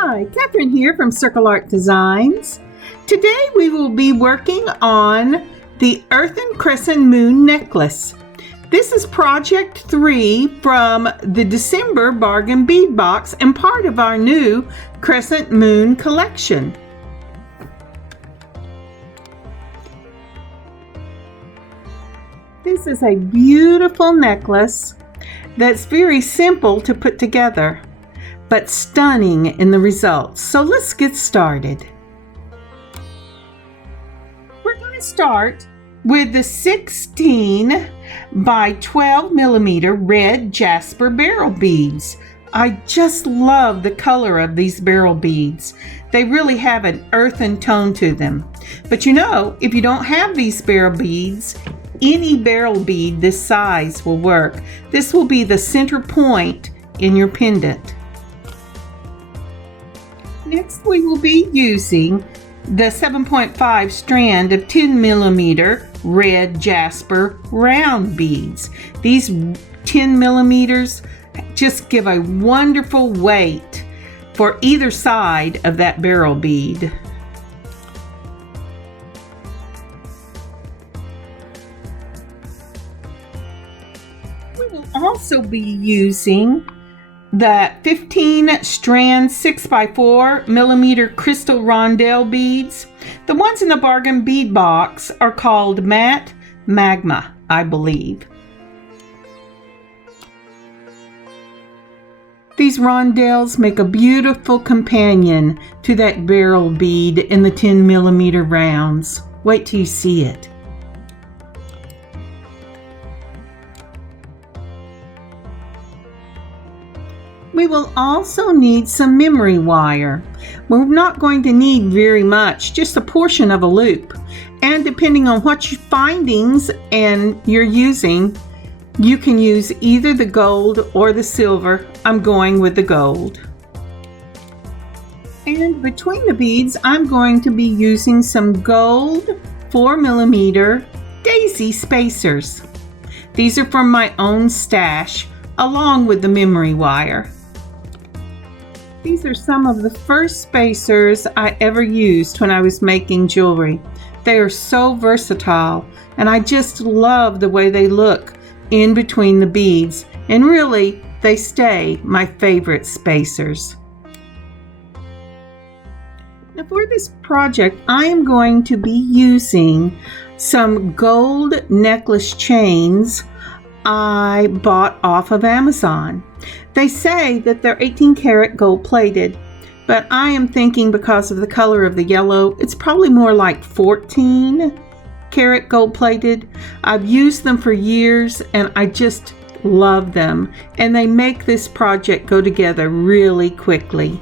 Hi, Kathryn here from Circle Art Designs. Today we will be working on the Earthen Crescent Moon Necklace. This is Project 3 from the December Bargain Bead Box and part of our new Crescent Moon collection. This is a beautiful necklace that's very simple to put together, but stunning in the results. So let's get started. We're going to start with the 16 by 12 millimeter red jasper barrel beads. I just love the color of these barrel beads. They really have an earthen tone to them. But you know, if you don't have these barrel beads, any barrel bead this size will work. This will be the center point in your pendant. Next, we will be using the 7.5 strand of 10 millimeter red jasper round beads. These 10 millimeters just give a wonderful weight for either side of that barrel bead. We will also be using the 15 strand 6x4 millimeter crystal rondelle beads. The ones in the Bargain Bead Box are called Matte Magma, I believe. These rondelles make a beautiful companion to that barrel bead in the 10 millimeter rounds. Wait till you see it. We will also need some memory wire. We're not going to need very much, just a portion of a loop. And depending on what findings and you're using, you can use either the gold or the silver. I'm going with the gold. And between the beads, I'm going to be using some gold 4 millimeter daisy spacers. These are from my own stash, along with the memory wire. These are some of the first spacers I ever used when I was making jewelry. They are so versatile, and I just love the way they look in between the beads, and really they stay my favorite spacers. Now for this project, I am going to be using some gold necklace chains I bought off of Amazon. They say that they're 18 karat gold plated, but I am thinking because of the color of the yellow, it's probably more like 14 karat gold plated. I've used them for years and I just love them, and they make this project go together really quickly.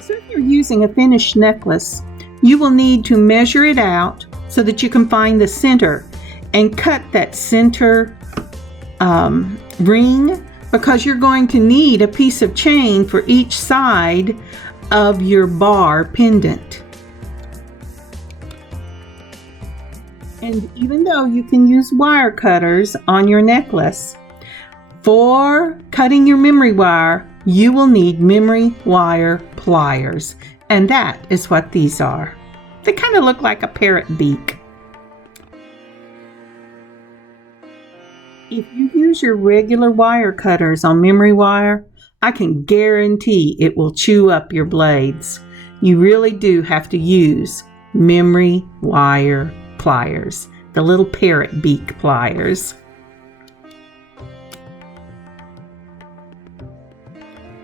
So if you're using a finished necklace, you will need to measure it out so that you can find the center and cut that center ring, because you're going to need a piece of chain for each side of your bar pendant. And even though you can use wire cutters on your necklace, for cutting your memory wire, you will need memory wire pliers, and that is what these are. They kind of look like a parrot beak. If you use your regular wire cutters on memory wire, I can guarantee it will chew up your blades. You really do have to use memory wire pliers, the little parrot beak pliers.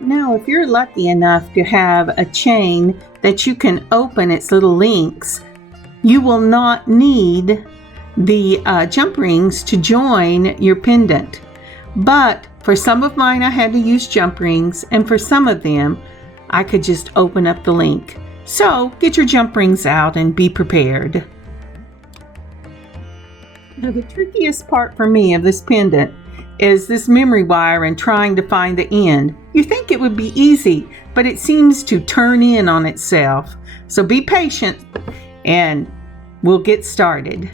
Now, if you're lucky enough to have a chain that you can open its little links, you will not need the jump rings to join your pendant. But for some of mine I had to use jump rings, and for some of them I could just open up the link. So get your jump rings out and be prepared. Now the trickiest part for me of this pendant is this memory wire and trying to find the end. You think it would be easy, but it seems to turn in on itself. So be patient and we'll get started.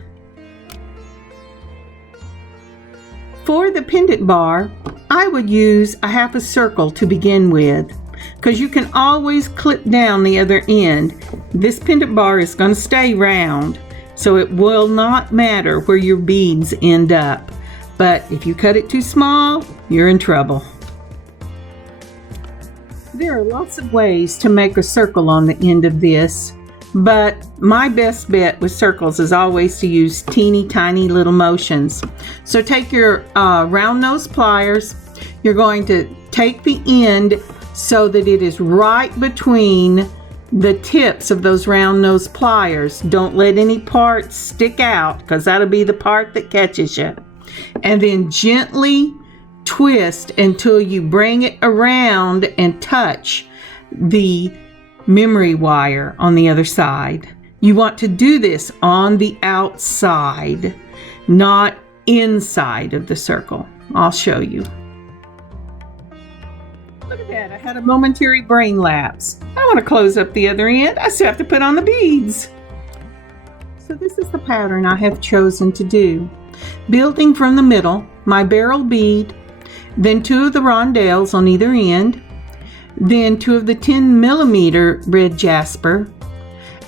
For the pendant bar, I would use a half a circle to begin with, because you can always clip down the other end. This pendant bar is going to stay round, so it will not matter where your beads end up. But if you cut it too small, you're in trouble. There are lots of ways to make a circle on the end of this, but my best bet with circles is always to use teeny tiny little motions. So take your round nose pliers. You're going to take the end so that it is right between the tips of those round nose pliers. Don't let any parts stick out, because that'll be the part that catches you. And then gently twist until you bring it around and touch the memory wire on the other side. You want to do this on the outside, not inside of the circle. I'll show you. Look at that, I had a momentary brain lapse. I want to close up the other end. I still have to put on the beads. So this is the pattern I have chosen to do. Building from the middle, my barrel bead, then 2 of the rondelles on either end, then 2 of the 10mm red jasper,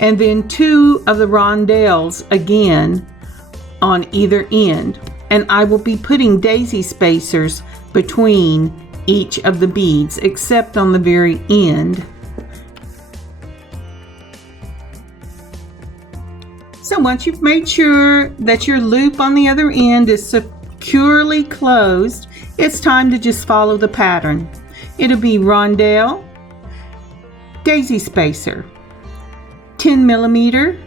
and then 2 of the rondelles again on either end. And I will be putting daisy spacers between each of the beads, except on the very end. So once you've made sure that your loop on the other end is securely closed, it's time to just follow the pattern. It'll be rondelle, daisy spacer, 10mm,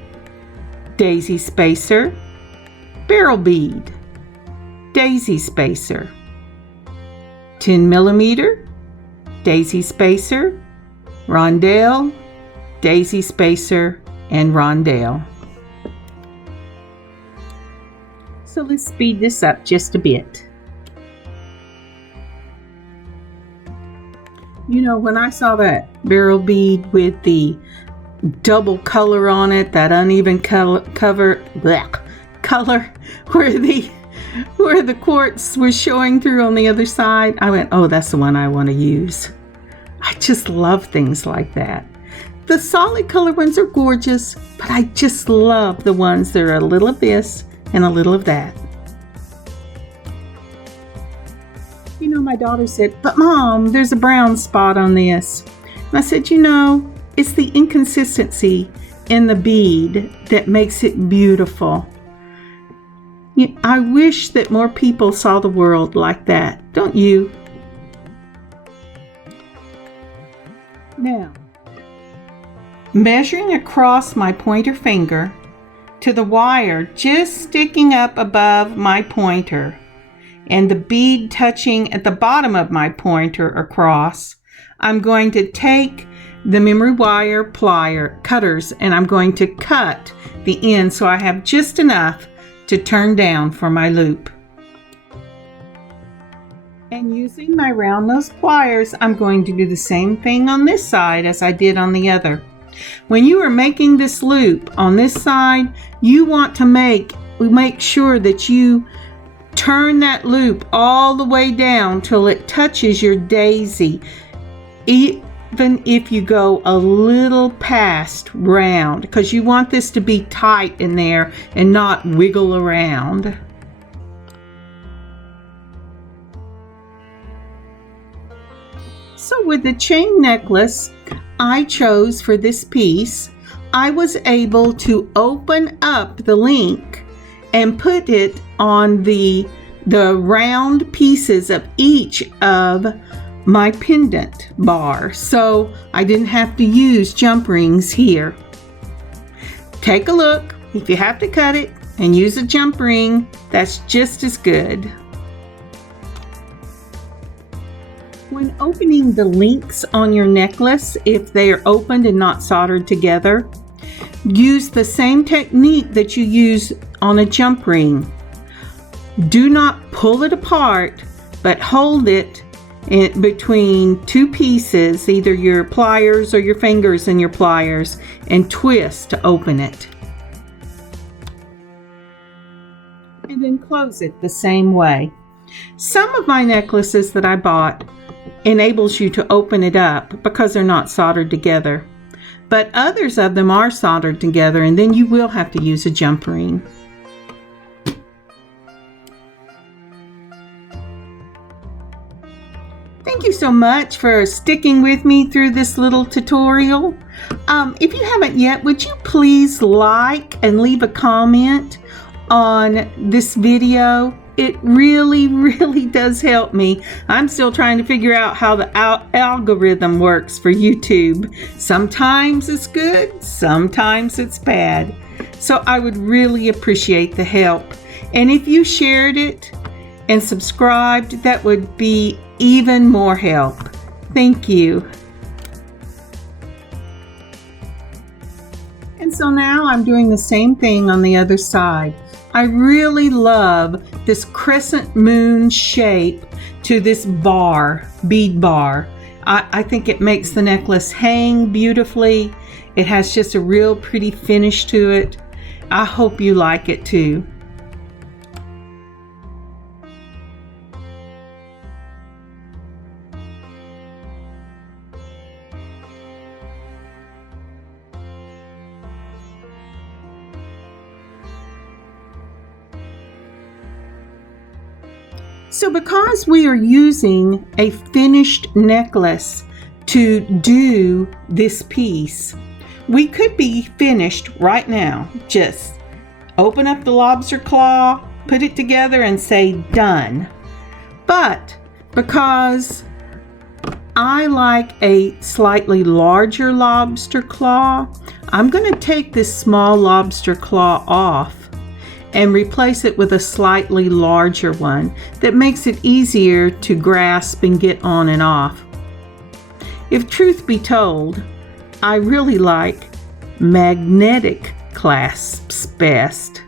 daisy spacer, barrel bead, daisy spacer, 10mm, daisy spacer, rondelle, daisy spacer, and rondelle. So let's speed this up just a bit. You know, when I saw that barrel bead with the double color on it, that uneven color where the quartz was showing through on the other side, I went, oh, that's the one I want to use. I just love things like that. The solid color ones are gorgeous, but I just love the ones that are a little of this and a little of that. You know, my daughter said, but Mom, there's a brown spot on this. And I said, you know, it's the inconsistency in the bead that makes it beautiful. I wish that more people saw the world like that, don't you? Now, measuring across my pointer finger to the wire just sticking up above my pointer and the bead touching at the bottom of my pointer across, I'm going to take the memory wire plier cutters and I'm going to cut the end so I have just enough to turn down for my loop. And using my round nose pliers, I'm going to do the same thing on this side as I did on the other. When you are making this loop on this side, you want to make sure that you turn that loop all the way down till it touches your daisy, even if you go a little past round, because you want this to be tight in there and not wiggle around. So with the chain necklace I chose for this piece, I was able to open up the link and put it on the round pieces of each of my pendant bar, so I didn't have to use jump rings here. Take a look. If you have to cut it and use a jump ring, that's just as good. When opening the links on your necklace, if they are opened and not soldered together, use the same technique that you use on a jump ring. Do not pull it apart, but hold it in between two pieces, either your pliers or your fingers and your pliers, and twist to open it. And then close it the same way. Some of my necklaces that I bought enables you to open it up because they're not soldered together. But others of them are soldered together, and then you will have to use a jump ring. Thank you so much for sticking with me through this little tutorial. If you haven't yet, would you please like and leave a comment on this video? It really does help me. I'm still trying to figure out how the algorithm works for YouTube. Sometimes it's good, sometimes it's bad. So I would really appreciate the help. And if you shared it and subscribed, that would be even more help. Thank you. And so now I'm doing the same thing on the other side. I really love this crescent moon shape to this bead bar. I think it makes the necklace hang beautifully. It has just a real pretty finish to it. I hope you like it too. So because we are using a finished necklace to do this piece, we could be finished right now. Just open up the lobster claw, put it together and say done. But because I like a slightly larger lobster claw, I'm going to take this small lobster claw off and replace it with a slightly larger one that makes it easier to grasp and get on and off. If truth be told, I really like magnetic clasps best,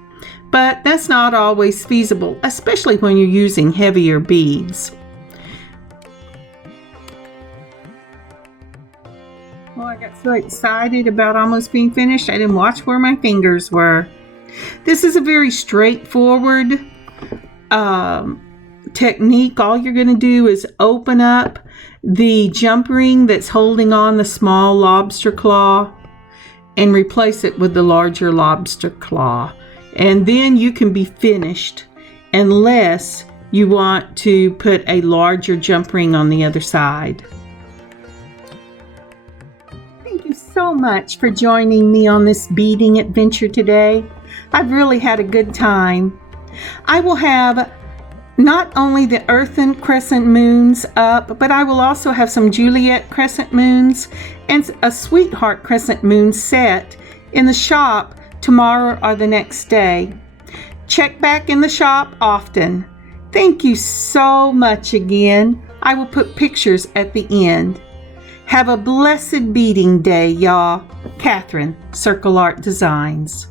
but that's not always feasible, especially when you're using heavier beads. Well, I got so excited about almost being finished, I didn't watch where my fingers were. This is a very straightforward technique. All you're going to do is open up the jump ring that's holding on the small lobster claw and replace it with the larger lobster claw. And then you can be finished unless you want to put a larger jump ring on the other side. Thank you so much for joining me on this beading adventure today. I've really had a good time. I will have not only the Earthen crescent moons up, but I will also have some Juliet crescent moons and a Sweetheart crescent moon set in the shop tomorrow or the next day. Check back in the shop often. Thank you so much again. I will put pictures at the end. Have a blessed beading day, y'all. Kathryn, Circle Art Designs.